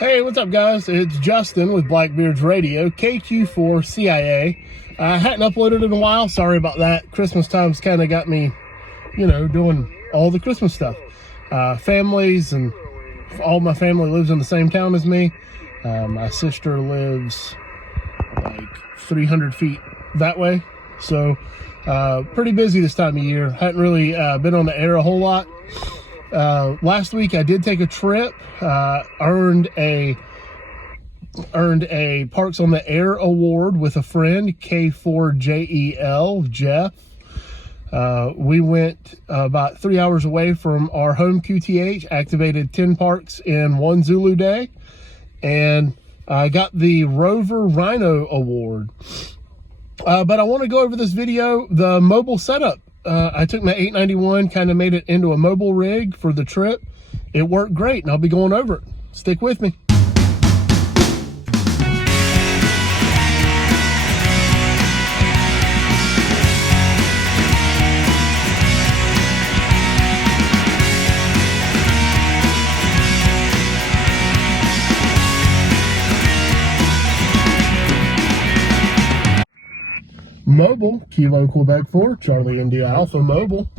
Hey, what's up, guys? It's Justin with Blackbeard's Radio, KQ4CIA. I hadn't uploaded in a while. Sorry about that. Christmas time's kind of got me, doing all the Christmas stuff. Families and all my family lives in the same town as me. My sister lives like 300 feet that way. So, pretty busy this time of year. Hadn't really been on the air a whole lot. Last week I did take a trip, earned a Parks on the Air award with a friend, K4JEL, Jeff. We went about 3 hours away from our home QTH, activated 10 parks in one Zulu day, and I got the Rover Rhino award. But I want to go over this video, the mobile setup. I took my 891, kind of made it into a mobile rig for the trip. It worked great, and I'll be going over it. Stick with me. Mobile, Kilo Quebec 4, Charlie India Alpha Mobile.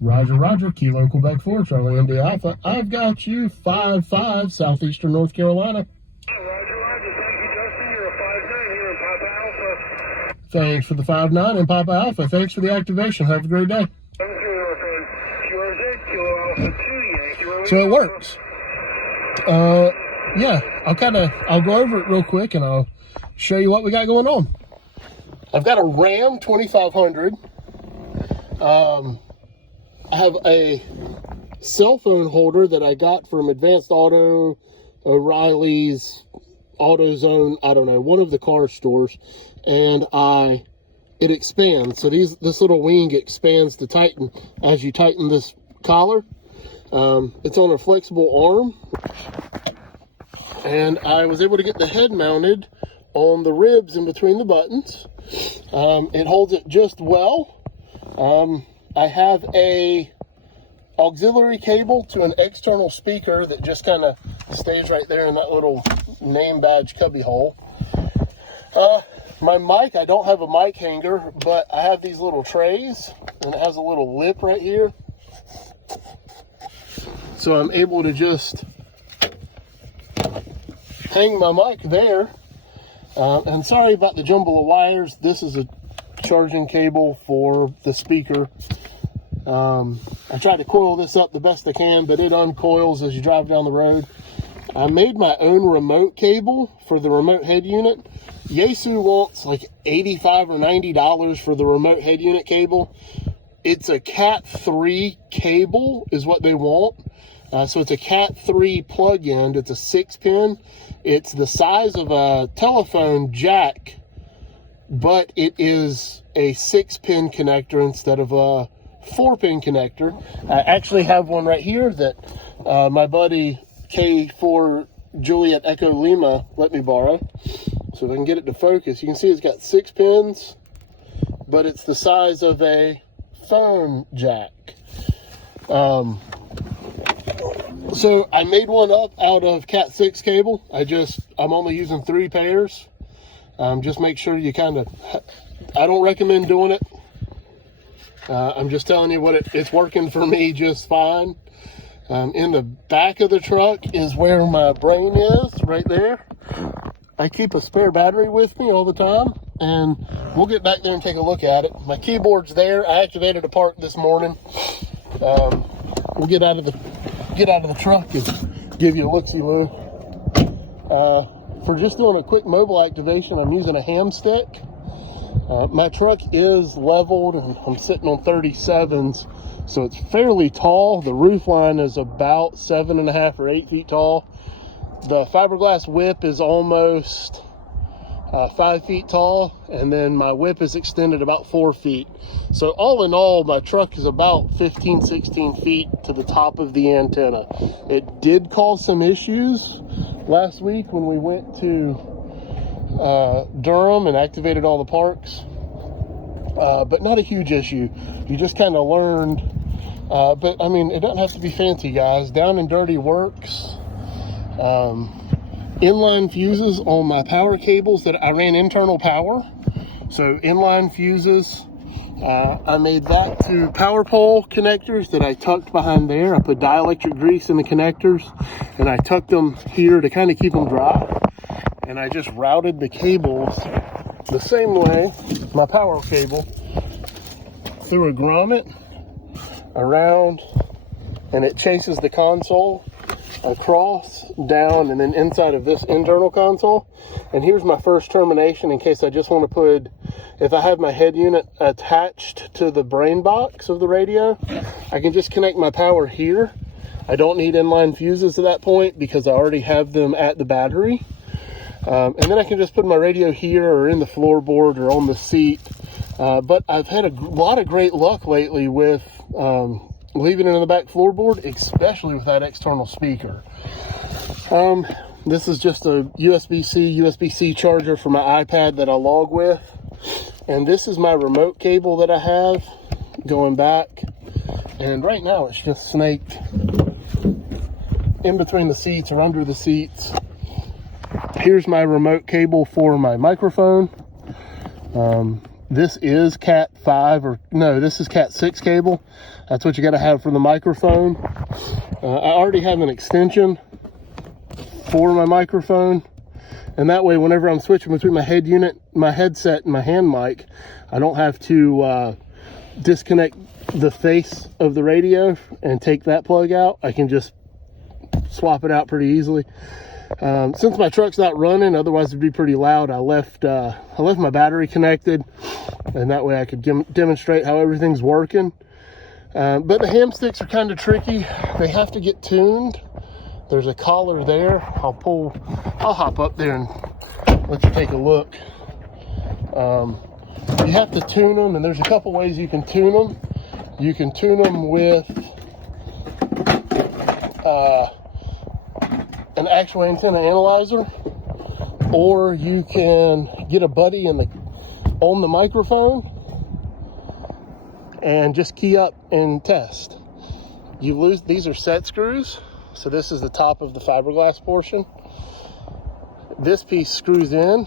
Roger, Roger, Kilo Quebec 4, Charlie India Alpha. I've got you 5-5, Southeastern North Carolina. Roger, Roger, thank you, Justin. You're a 5-9 here in Papa Alpha. Thanks for the 5-9 in Papa Alpha. Thanks for the activation. Have a great day. So it works. Yeah, I'll go over it real quick and I'll show you what we got going on. I've got a Ram 2500. I have a cell phone holder that I got from Advanced Auto, O'Reilly's, AutoZone, I don't know, one of the car stores, and it expands. So this little wing expands to tighten as you tighten this collar. It's on a flexible arm. And I was able to get the head mounted on the ribs in between the buttons. It holds it just well. I have a auxiliary cable to an external speaker that just kind of stays right there in that little name badge cubby hole. My mic, I don't have a mic hanger, but I have these little trays, and it has a little lip right here. So I'm able to just hang my mic there. And sorry about the jumble of wires. This is a charging cable for the speaker. I tried to coil this up the best I can, but it uncoils as you drive down the road. I made my own remote cable for the remote head unit. Yaesu wants like $85 or $90 for the remote head unit cable. It's a Cat 3 cable is what they want. So it's a Cat 3 plug-in. It's a 6-pin. It's the size of a telephone jack, but it is a 6-pin connector instead of a 4-pin connector. I actually have one right here that my buddy K4 Juliet Echo Lima let me borrow. So if I can get it to focus, you can see it's got 6 pins, but it's the size of a phone jack. So I made one up out of Cat 6 cable. I'm only using 3 pairs. Just make sure you I don't recommend doing it. I'm just telling you it's working for me just fine. In the back of the truck is where my brain is, right there. I keep a spare battery with me all the time, and we'll get back there and take a look at it. My keyboard's there. I activated a part this morning. We'll get out of the truck and give you a look-see-loo. For just doing a quick mobile activation, I'm using a ham stick. My truck is leveled, and I'm sitting on 37s, so it's fairly tall. The roof line is about 7.5 or 8 feet tall. The fiberglass whip is almost 5 feet tall, and then my whip is extended about 4 feet. So all in all, my truck is about 15-16 feet to the top of the antenna. It did cause some issues last week when we went to Durham and activated all the parks, but not a huge issue. You just kind of learned But I mean, it doesn't have to be fancy, guys. Down and dirty works. Inline fuses on my power cables that I ran internal power. So inline fuses, I made that to power pole connectors that I tucked behind there. I put dielectric grease in the connectors and I tucked them here to kind of keep them dry. And I just routed the cables the same way, my power cable, through a grommet around, and it chases the console across, down, and then inside of this internal console. And here's my first termination in case I just want to put, if I have my head unit attached to the brain box of the radio, I can just connect my power here. I don't need inline fuses at that point because I already have them at the battery. And then I can just put my radio here or in the floorboard or on the seat. But I've had a lot of great luck lately with leaving it in the back floorboard, especially with that external speaker. This is just a USB-C charger for my iPad that I log with. And this is my remote cable that I have going back. And right now it's just snaked in between the seats or under the seats. Here's my remote cable for my microphone. This is Cat 5, or no, this is Cat 6 cable. That's what you got to have for the microphone. I already have an extension for my microphone, and that way whenever I'm switching between my head unit, my headset, and my hand mic, I don't have to disconnect the face of the radio and take that plug out. I can just swap it out pretty easily. Since my truck's not running, otherwise it'd be pretty loud, I left my battery connected, and that way I could demonstrate how everything's working. But the ham sticks are kind of tricky. They have to get tuned. There's a collar there. I'll hop up there and let you take a look. You have to tune them, and there's a couple ways you can tune them. You can tune them with an actual antenna analyzer, or you can get a buddy on the microphone and just key up and test. These are set screws, so this is the top of the fiberglass portion. This piece screws in.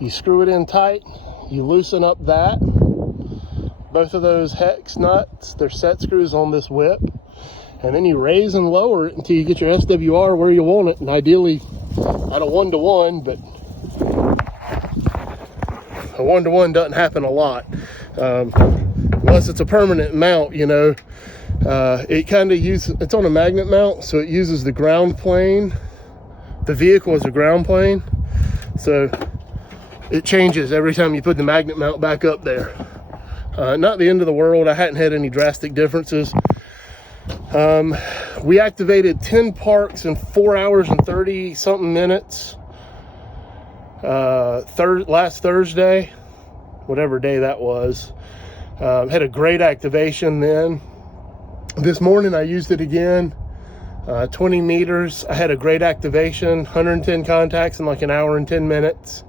You screw it in tight, you loosen up that. Both of those hex nuts, they're set screws on this whip. And then you raise and lower it until you get your SWR where you want it. And ideally, not a 1-to-1, but a 1-to-1 doesn't happen a lot. Unless it's a permanent mount, you know. It kind of it's on a magnet mount, so it uses the ground plane. The vehicle is a ground plane. So it changes every time you put the magnet mount back up there. Not the end of the world. I hadn't had any drastic differences. We activated 10 parks in 4 hours and 30 something minutes last Thursday, whatever day that was. Had a great activation then. This morning I used it again, 20 meters. I had a great activation, 110 contacts in like an hour and 10 minutes.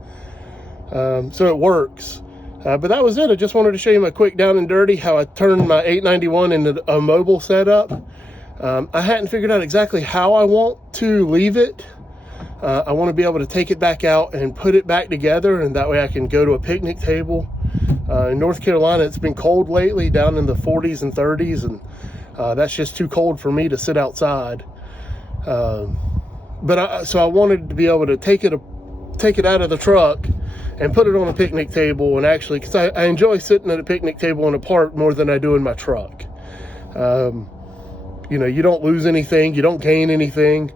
So it works. But that was it. I just wanted to show you my quick down and dirty, how I turned my 891 into a mobile setup. I hadn't figured out exactly how I want to leave it. I want to be able to take it back out and put it back together, and that way I can go to a picnic table. In North Carolina, it's been cold lately, down in the 40s and 30s, and that's just too cold for me to sit outside. So I wanted to be able to take it out of the truck and put it on a picnic table, and actually, because I enjoy sitting at a picnic table in a park more than I do in my truck. You know, you don't lose anything, you don't gain anything.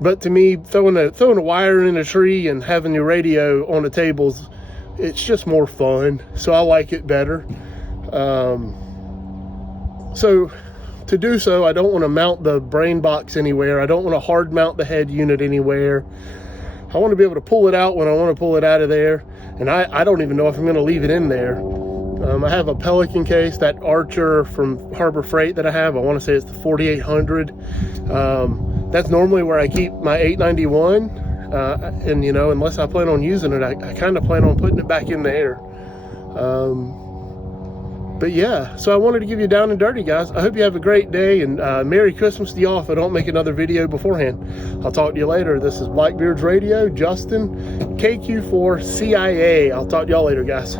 But to me, throwing a wire in a tree and having your radio on the tables, it's just more fun. So I like it better. So to do so, I don't want to mount the brain box anywhere. I don't want to hard mount the head unit anywhere. I want to be able to pull it out when I want to pull it out of there. And I don't even know if I'm going to leave it in there. I have a Pelican case, that Archer from Harbor Freight that I have. I want to say it's the 4800. That's normally where I keep my 891. And, you know, unless I plan on using it, I kind of plan on putting it back in there. But yeah, so I wanted to give you down and dirty, guys. I hope you have a great day, and Merry Christmas to y'all if I don't make another video beforehand. I'll talk to you later. This is Blackbeard's Radio, Justin, KQ4CIA. I'll talk to y'all later, guys.